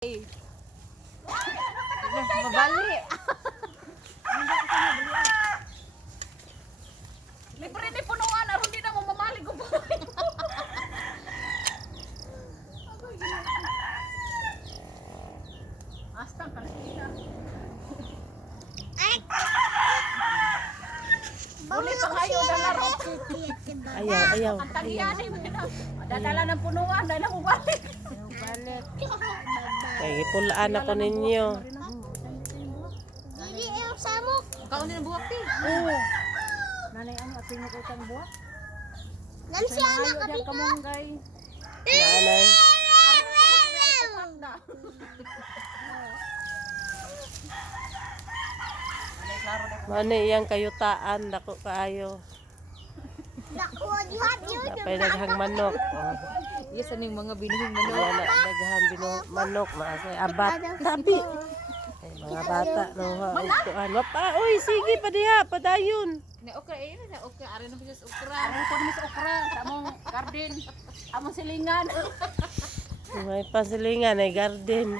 Mabali. Libre ni punuan, aron di na mo mamalig ko. Asta kalita. Uli pa kayo dalaro. Ayaw. Ang tagyani mo na. Dadala ng punuan, dahil ako balik. Balik. Kaya ipulaan ako ninyo. Dili yung samok. Kaunin ang buwak eh. Oo. Nanay ang ating utang buwak. Nansi anak kami ka. Kamunggay. Nanay. Mani iyang kayutaan. Dako kaayo. Dakwad yun. Napay daghang manok. Oh. Yes, ano yung mga binuhing manok? Yan na daghang manok. Maasay abat. Tabi. Ay, mga bata. No, ugtuan. Wapa. Uy, sige pa diha. Padayon. Na okra eh, na okra. Ari na bisas okra. Ari po naman sa okra. Sa among garden. Among silingan. May pasilingan ay garden.